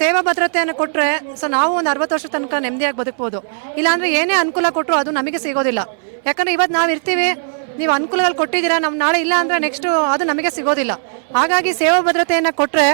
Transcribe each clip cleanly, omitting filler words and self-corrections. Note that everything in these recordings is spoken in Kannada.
ಸೇವಾ ಭದ್ರತೆಯನ್ನು ಕೊಟ್ಟರೆ ಸೊ ನಾವು ಒಂದು 60 ವರ್ಷ ತನಕ ನೆಮ್ಮದಿಯಾಗಿ ಬದುಕ್ಬೋದು. ಇಲ್ಲಾಂದರೆ ಏನೇ ಅನುಕೂಲ ಕೊಟ್ಟರು ಅದು ನಮಗೆ ಸಿಗೋದಿಲ್ಲ. ಯಾಕಂದರೆ ಇವತ್ತು ನಾವು ಇರ್ತೀವಿ, ನೀವು ಅನುಕೂಲಗಳು ಕೊಟ್ಟಿದ್ದೀರಾ, ನಮ್ಮ ನಾಳೆ ಇಲ್ಲ ಅಂದರೆ ನೆಕ್ಸ್ಟು ಅದು ನಮಗೆ ಸಿಗೋದಿಲ್ಲ. ಹಾಗಾಗಿ ಸೇವಾ ಭದ್ರತೆಯನ್ನು ಕೊಟ್ಟರೆ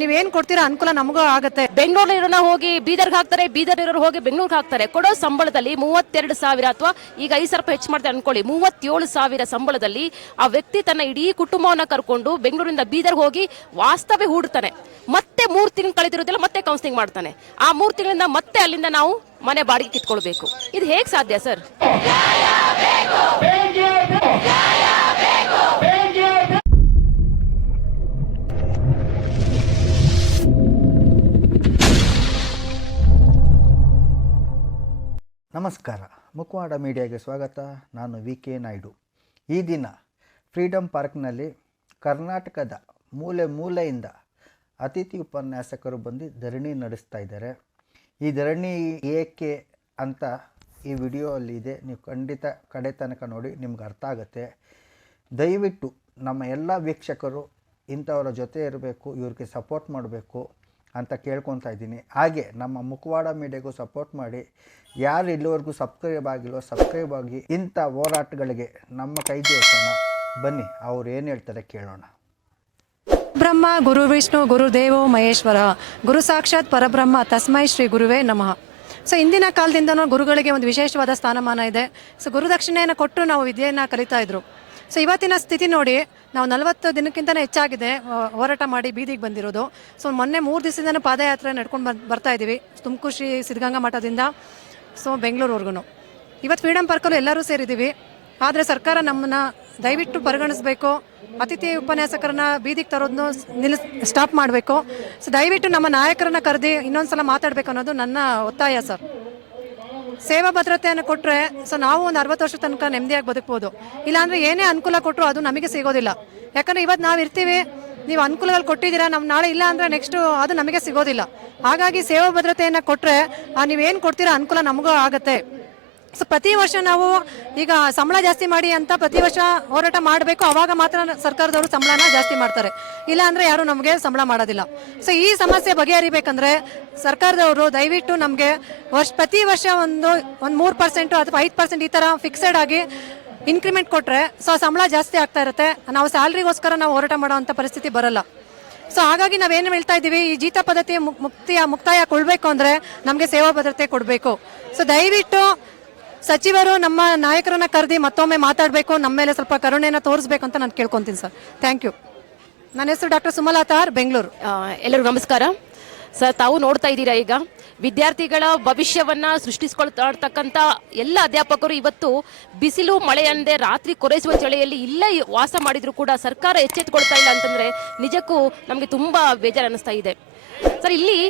ನೀವೇನು ಕೊಡ್ತೀರಾ ಅನುಕೂಲ ನಮಗೂ ಆಗುತ್ತೆ. ಬೆಂಗಳೂರಿನ ಹೋಗಿ ಬೀದರ್ಗೆ ಹಾಕ್ತಾರೆ, ಬೀದರ್ ಇರೋರು ಹೋಗಿ ಬೆಂಗಳೂರಿಗೆ ಹಾಕ್ತಾರೆ. ಕೊಡೋ ಸಂಬಳದಲ್ಲಿ 32,000 ಅಥವಾ ಈಗ 5,000 ಹೆಚ್ಚು ಮಾಡ್ತಾರೆ ಅನ್ಕೊಳ್ಳಿ, 37,000 ಸಂಬಳದಲ್ಲಿ ಆ ವ್ಯಕ್ತಿ ತನ್ನ ಇಡೀ ಕುಟುಂಬವನ್ನ ಕರ್ಕೊಂಡು ಬೆಂಗಳೂರಿಂದ ಬೀದರ್ಗೆ ಹೋಗಿ ವಾಸ್ತವ್ಯ ಹೂಡ್ತಾನೆ. ಮತ್ತೆ 3 ತಿಂಗಳು ಕಳೆದಿರೋದಿಲ್ಲ, ಮತ್ತೆ ಕೌನ್ಸಿಲಿಂಗ್ ಮಾಡ್ತಾನೆ. ಆ 3 ತಿಂಗಳಿಂದ ಮತ್ತೆ ಅಲ್ಲಿಂದ ನಾವು ಮನೆ ಬಾಡಿಗೆ ಕಿತ್ಕೊಳ್ಬೇಕು. ಇದು ಹೇಗೆ ಸಾಧ್ಯ ಸರ್? ನಮಸ್ಕಾರ, ಮುಖವಾಡ ಮೀಡಿಯಾಗೆ ಸ್ವಾಗತ. ನಾನು ವಿ.ಕೆ. ನಾಯ್ಡು. ಈ ದಿನ ಫ್ರೀಡಮ್ ಪಾರ್ಕ್ನಲ್ಲಿ ಕರ್ನಾಟಕದ ಮೂಲೆಯಿಂದ ಅತಿಥಿ ಉಪನ್ಯಾಸಕರು ಬಂದು ಧರಣಿ ನಡೆಸ್ತಾ ಇದ್ದಾರೆ. ಈ ಧರಣಿ ಏಕೆ ಅಂತ ಈ ವಿಡಿಯೋ ಅಲ್ಲಿ ಇದೆ, ನೀವು ಖಂಡಿತ ಕಡೆ ತನಕ ನೋಡಿ, ನಿಮ್ಗೆ ಅರ್ಥ ಆಗುತ್ತೆ. ದಯವಿಟ್ಟು ನಮ್ಮ ಎಲ್ಲ ವೀಕ್ಷಕರು ಇಂಥವರ ಜೊತೆ ಇರಬೇಕು, ಇವ್ರಿಗೆ ಸಪೋರ್ಟ್ ಮಾಡಬೇಕು ಅಂತ ಕೇಳ್ಕೊತಾ ಇದ್ದೀನಿ. ಹಾಗೆ ನಮ್ಮ ಮುಖವಾಡ ಮೀಡಿಯಾಗೂ ಸಪೋರ್ಟ್ ಮಾಡಿ. ಯಾರು ಇಲ್ಲಿವರೆಗೂ ಸಬ್ಸ್ಕ್ರೈಬ್ ಆಗಿಲ್ವೋ ಸಬ್ಸ್ಕ್ರೈಬ್ ಆಗಿ. ಇಂಥ ಹೋರಾಟಗಳಿಗೆ ನಮ್ಮ ಕೈ ಜೋಡಿಸೋಣ. ಬನ್ನಿ, ಅವ್ರು ಏನು ಹೇಳ್ತಾರೆ ಕೇಳೋಣ. ಬ್ರಹ್ಮ ಗುರು ವಿಷ್ಣು ಗುರುದೇವೋ ಮಹೇಶ್ವರ, ಗುರು ಸಾಕ್ಷಾತ್ ಪರಬ್ರಹ್ಮ ತಸ್ಮೈ ಶ್ರೀ ಗುರುವೇ ನಮಃ. ಸೊ ಇಂದಿನ ಕಾಲದಿಂದನೂ ಗುರುಗಳಿಗೆ ಒಂದು ವಿಶೇಷವಾದ ಸ್ಥಾನಮಾನ ಇದೆ. ಸೊ ಗುರುದಕ್ಷಿಣೆಯನ್ನು ಕೊಟ್ಟು ನಾವು ವಿದ್ಯೆಯನ್ನು ಕಲಿತಾ ಇದ್ರು. ಸೊ ಇವತ್ತಿನ ಸ್ಥಿತಿ ನೋಡಿ, ನಾವು 40 ದಿನಕ್ಕಿಂತಲೇ ಹೆಚ್ಚಾಗಿದೆ ಹೋರಾಟ ಮಾಡಿ ಬೀದಿಗೆ ಬಂದಿರೋದು. ಸೊ ಮೊನ್ನೆ 3 ದಿವಸದಿಂದನೂ ಪಾದಯಾತ್ರೆ ನಡ್ಕೊಂಡು ಬರ್ತಾ ಇದ್ದೀವಿ, ತುಮಕೂರು ಶ್ರೀ ಸಿದ್ಧಗಂಗಾ ಮಠದಿಂದ ಸೊ ಬೆಂಗಳೂರುವರೆಗೂ. ಇವತ್ತು ಫ್ರೀಡಮ್ ಪಾರ್ಕಲ್ಲೂ ಎಲ್ಲರೂ ಸೇರಿದ್ದೀವಿ. ಆದರೆ ಸರ್ಕಾರ ನಮ್ಮನ್ನು ದಯವಿಟ್ಟು ಪರಿಗಣಿಸಬೇಕು. ಅತಿಥಿ ಉಪನ್ಯಾಸಕರನ್ನ ಬೀದಿಗೆ ತರೋದನ್ನು ಸ್ಟಾಪ್ ಮಾಡಬೇಕು. ಸೊ ದಯವಿಟ್ಟು ನಮ್ಮ ನಾಯಕರನ್ನ ಕರೆದಿ ಇನ್ನೊಂದು ಸಲ ಮಾತಾಡಬೇಕು ಅನ್ನೋದು ನನ್ನ ಒತ್ತಾಯ ಸರ್. ಸೇವಾ ಭದ್ರತೆಯನ್ನು ಕೊಟ್ಟರೆ ಸೊ ನಾವು ಒಂದು 60 ವರ್ಷ ತನಕ ನೆಮ್ಮದಿಯಾಗಿ ಬದುಕ್ಬೋದು. ಇಲ್ಲಾಂದರೆ ಏನೇ ಅನುಕೂಲ ಕೊಟ್ಟರು ಅದು ನಮಗೆ ಸಿಗೋದಿಲ್ಲ. ಯಾಕಂದರೆ ಇವತ್ತು ನಾವು ಇರ್ತೀವಿ, ನೀವು ಅನುಕೂಲಗಳು ಕೊಟ್ಟಿದ್ದೀರಾ, ನಮ್ಮ ನಾಳೆ ಇಲ್ಲ ಅಂದರೆ ನೆಕ್ಸ್ಟು ಅದು ನಮಗೆ ಸಿಗೋದಿಲ್ಲ. ಹಾಗಾಗಿ ಸೇವಾ ಭದ್ರತೆಯನ್ನು ಕೊಟ್ಟರೆ ನೀವೇನು ಕೊಡ್ತೀರಾ ಅನುಕೂಲ ನಮಗೂ ಆಗುತ್ತೆ. ಸೊ ಪ್ರತಿ ವರ್ಷ ನಾವು ಈಗ ಸಂಬಳ ಜಾಸ್ತಿ ಮಾಡಿ ಅಂತ ಪ್ರತಿ ವರ್ಷ ಹೋರಾಟ ಮಾಡಬೇಕು. ಆವಾಗ ಮಾತ್ರ ಸರ್ಕಾರದವರು ಸಂಬಳನ ಜಾಸ್ತಿ ಮಾಡ್ತಾರೆ, ಇಲ್ಲ ಅಂದರೆ ಯಾರು ನಮಗೆ ಸಂಬಳ ಮಾಡೋದಿಲ್ಲ. ಸೊ ಈ ಸಮಸ್ಯೆ ಬಗೆಹರಿಬೇಕಂದ್ರೆ ಸರ್ಕಾರದವರು ದಯವಿಟ್ಟು ನಮಗೆ ಪ್ರತಿ ವರ್ಷ ಒಂದು 3% ಅಥವಾ 5% ಈ ಥರ ಫಿಕ್ಸೆಡ್ ಆಗಿ ಇನ್ಕ್ರಿಮೆಂಟ್ ಕೊಟ್ಟರೆ ಸೊ ಸಂಬಳ ಜಾಸ್ತಿ ಆಗ್ತಾ ಇರುತ್ತೆ. ನಾವು ಸ್ಯಾಲ್ರಿಗೋಸ್ಕರ ನಾವು ಹೋರಾಟ ಮಾಡೋವಂಥ ಪರಿಸ್ಥಿತಿ ಬರಲ್ಲ. ಸೊ ಹಾಗಾಗಿ ನಾವೇನು ಹೇಳ್ತಾ ಇದ್ದೀವಿ, ಈ ಜೀತ ಪದ್ಧತಿ ಮುಕ್ತಾಯಗೊಳ್ಬೇಕು ಅಂದರೆ ನಮಗೆ ಸೇವಾ ಭದ್ರತೆ ಕೊಡಬೇಕು. ಸೊ ದಯವಿಟ್ಟು ಸಚಿವರು ನಮ್ಮ ನಾಯಕರನ್ನ ಕರೆದಿ ಮತ್ತೊಮ್ಮೆ ಮಾತಾಡಬೇಕು, ನಮ್ಮ ಮೇಲೆ ಸ್ವಲ್ಪ ಕರುಣೆಯನ್ನು ತೋರಿಸ್ಬೇಕು ಅಂತ ನಾನು ಕೇಳ್ಕೊತೀನಿ ಸರ್. Thank you. ನನ್ನ ಹೆಸರು ಡಾಕ್ಟರ್ ಸುಮಲತಾ ಆರ್, ಬೆಂಗಳೂರು. ಎಲ್ಲರಿಗೂ ನಮಸ್ಕಾರ ಸರ್. ತಾವು ನೋಡ್ತಾ ಇದ್ದೀರಾ, ಈಗ ವಿದ್ಯಾರ್ಥಿಗಳ ಭವಿಷ್ಯವನ್ನ ಸೃಷ್ಟಿಸ್ಕೊಳ್ತಕ್ಕಂಥ ಎಲ್ಲ ಅಧ್ಯಾಪಕರು ಇವತ್ತು ಬಿಸಿಲು ಮಳೆ ಅಂದೆ ರಾತ್ರಿ ಕೊರೆಸುವ ಚಳಿಯಲ್ಲಿ ಇಲ್ಲೇ ವಾಸ ಮಾಡಿದ್ರು ಕೂಡ ಸರ್ಕಾರ ಎಚ್ಚೆತ್ತುಕೊಳ್ತಾ ಇಲ್ಲ ಅಂತಂದ್ರೆ ನಿಜಕ್ಕೂ ನಮಗೆ ತುಂಬಾ ಬೇಜಾರು ಅನ್ನಿಸ್ತಾ ಇದೆ ಸರ್. ಇಲ್ಲಿ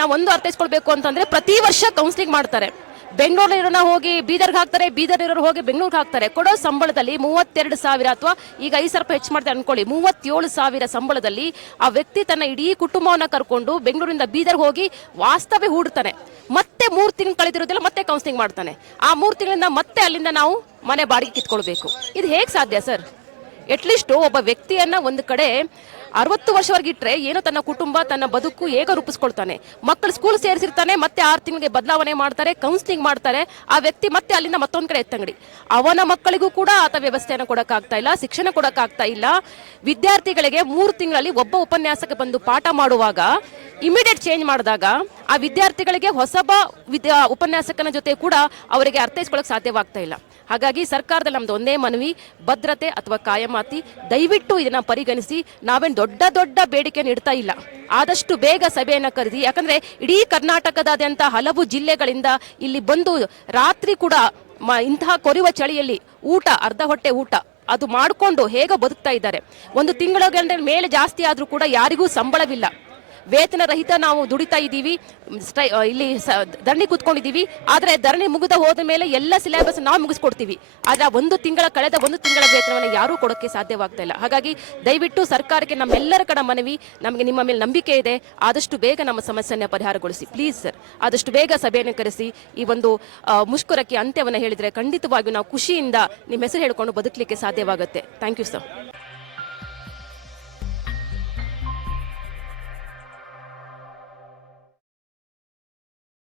ನಾವು ಒಂದು ಅರ್ಥೈಸ್ಕೊಳ್ಬೇಕು ಅಂತಂದ್ರೆ ಪ್ರತಿ ವರ್ಷ ಕೌನ್ಸಿಲಿಂಗ್ ಮಾಡ್ತಾರೆ. ಬೆಂಗಳೂರಿನ ಹೋಗಿ ಬೀದರ್ಗೆ ಹಾಕ್ತಾರೆ, ಬೀದರ್ ಇರೋರು ಹೋಗಿ ಬೆಂಗಳೂರಿಗೆ ಹಾಕ್ತಾರೆ. ಕೊಡೋ ಸಂಬಳದಲ್ಲಿ 32,000 ಅಥವಾ ಈಗ 5,000 ಹೆಚ್ಚು ಮಾಡ್ತಾರೆ ಅನ್ಕೊಳ್ಳಿ, 37,000 ಸಂಬಳದಲ್ಲಿ ಆ ವ್ಯಕ್ತಿ ತನ್ನ ಇಡೀ ಕುಟುಂಬವನ್ನ ಕರ್ಕೊಂಡು ಬೆಂಗಳೂರಿಂದ ಬೀದರ್ಗೆ ಹೋಗಿ ವಾಸ್ತವ್ಯ ಹೂಡ್ತಾನೆ. ಮತ್ತೆ 3 ತಿಂಗಳು ಕಳೆದಿರೋದಿಲ್ಲ, ಮತ್ತೆ ಕೌನ್ಸಿಲಿಂಗ್ ಮಾಡ್ತಾನೆ. ಆ 3 ತಿಂಗಳಿಂದ ಮತ್ತೆ ಅಲ್ಲಿಂದ ನಾವು ಮನೆ ಬಾಡಿಗೆ ಕಿತ್ಕೊಳ್ಬೇಕು. ಇದು ಹೇಗೆ ಸಾಧ್ಯ ಸರ್? ಅಟ್ಲೀಸ್ಟ್ ಒಬ್ಬ ವ್ಯಕ್ತಿಯನ್ನ ಒಂದು ಕಡೆ 60 ವರ್ಷವರೆಗೆ ಇಟ್ಟರೆ ಏನೋ ತನ್ನ ಕುಟುಂಬ ತನ್ನ ಬದುಕು ಹೇಗೆ ರೂಪಿಸ್ಕೊಳ್ತಾನೆ. ಮಕ್ಕಳು ಸ್ಕೂಲ್ ಸೇರಿಸಿರ್ತಾನೆ, ಮತ್ತೆ 6 ತಿಂಗಳಿಗೆ ಬದಲಾವಣೆ ಮಾಡ್ತಾರೆ, ಕೌನ್ಸಿಲಿಂಗ್ ಮಾಡ್ತಾರೆ. ಆ ವ್ಯಕ್ತಿ ಮತ್ತೆ ಅಲ್ಲಿಂದ ಮತ್ತೊಂದು ಕಡೆ ಎತ್ತಂಗಡಿ. ಅವನ ಮಕ್ಕಳಿಗೂ ಕೂಡ ಆತ ವ್ಯವಸ್ಥೆಯನ್ನು ಕೊಡೋಕ್ಕಾಗ್ತಾ ಇಲ್ಲ, ಶಿಕ್ಷಣ ಕೊಡೋಕ್ಕಾಗ್ತಾ ಇಲ್ಲ. ವಿದ್ಯಾರ್ಥಿಗಳಿಗೆ 3 ತಿಂಗಳಲ್ಲಿ ಒಬ್ಬ ಉಪನ್ಯಾಸಕ ಬಂದು ಪಾಠ ಮಾಡುವಾಗ ಇಮಿಡಿಯೇಟ್ ಚೇಂಜ್ ಮಾಡಿದಾಗ ಆ ವಿದ್ಯಾರ್ಥಿಗಳಿಗೆ ಹೊಸಬ ಉಪನ್ಯಾಸಕನ ಜೊತೆ ಕೂಡ ಅವರಿಗೆ ಅರ್ಥೈಸ್ಕೊಳ್ಳೋಕೆ ಸಾಧ್ಯವಾಗ್ತಾ ಇಲ್ಲ. ಹಾಗಾಗಿ ಸರ್ಕಾರದಲ್ಲಿ ನಮ್ದು ಒಂದೇ ಮನವಿ, ಭದ್ರತೆ ಅಥವಾ ಕಾಯಮಾತಿ ದಯವಿಟ್ಟು ಇದನ್ನ ಪರಿಗಣಿಸಿ. ನಾವೇನು ದೊಡ್ಡ ಬೇಡಿಕೆಯನ್ನು ಇಡ್ತಾ ಇಲ್ಲ, ಆದಷ್ಟು ಬೇಗ ಸಭೆಯನ್ನು ಕರೆದಿ. ಯಾಕಂದ್ರೆ ಇಡೀ ಕರ್ನಾಟಕದಾದ್ಯಂತ ಹಲವು ಜಿಲ್ಲೆಗಳಿಂದ ಇಲ್ಲಿ ಬಂದು ರಾತ್ರಿ ಕೂಡ ಇಂತಹ ಕೊರೆಯುವ ಚಳಿಯಲ್ಲಿ ಅರ್ಧ ಹೊಟ್ಟೆ ಊಟ ಅದು ಮಾಡಿಕೊಂಡು ಹೇಗೆ ಬದುಕ್ತಾ ಇದ್ದಾರೆ. ಒಂದು ತಿಂಗಳ ಗಂಟೆ ಮೇಲೆ ಜಾಸ್ತಿ ಆದ್ರೂ ಕೂಡ ಯಾರಿಗೂ ಸಂಬಳವಿಲ್ಲ, ವೇತನ ರಹಿತ ನಾವು ದುಡಿತಾ ಇದ್ದೀವಿ, ಇಲ್ಲಿ ಧರಣಿ ಕೂತ್ಕೊಂಡಿದ್ದೀವಿ. ಆದರೆ ಧರಣಿ ಮುಗಿದ ಹೋದ ಮೇಲೆ ಎಲ್ಲ ಸಿಲೆಬಸ್ ನಾವು ಮುಗಿಸ್ಕೊಡ್ತೀವಿ. ಆದರೆ ಕಳೆದ ಒಂದು ತಿಂಗಳ ವೇತನವನ್ನು ಯಾರೂ ಕೊಡೋಕ್ಕೆ ಸಾಧ್ಯವಾಗ್ತಾ ಇಲ್ಲ. ಹಾಗಾಗಿ ದಯವಿಟ್ಟು ಸರ್ಕಾರಕ್ಕೆ ನಮ್ಮೆಲ್ಲರ ಕಡೆ ಮನವಿ, ನಮಗೆ ನಿಮ್ಮ ಮೇಲೆ ನಂಬಿಕೆ ಇದೆ, ಆದಷ್ಟು ಬೇಗ ನಮ್ಮ ಸಮಸ್ಯೆಯನ್ನು ಪರಿಹಾರಗೊಳಿಸಿ ಪ್ಲೀಸ್ ಸರ್. ಆದಷ್ಟು ಬೇಗ ಸಭೆಯನ್ನು ಕರೆಸಿ ಈ ಒಂದು ಮುಷ್ಕರಕ್ಕೆ ಅಂತ್ಯವನ್ನು ಹೇಳಿದರೆ ಖಂಡಿತವಾಗಿಯೂ ನಾವು ಖುಷಿಯಿಂದ ನಿಮ್ಮ ಹೆಸರು ಹೇಳಿಕೊಂಡು ಬದುಕಲಿಕ್ಕೆ ಸಾಧ್ಯವಾಗುತ್ತೆ. Thank you sir.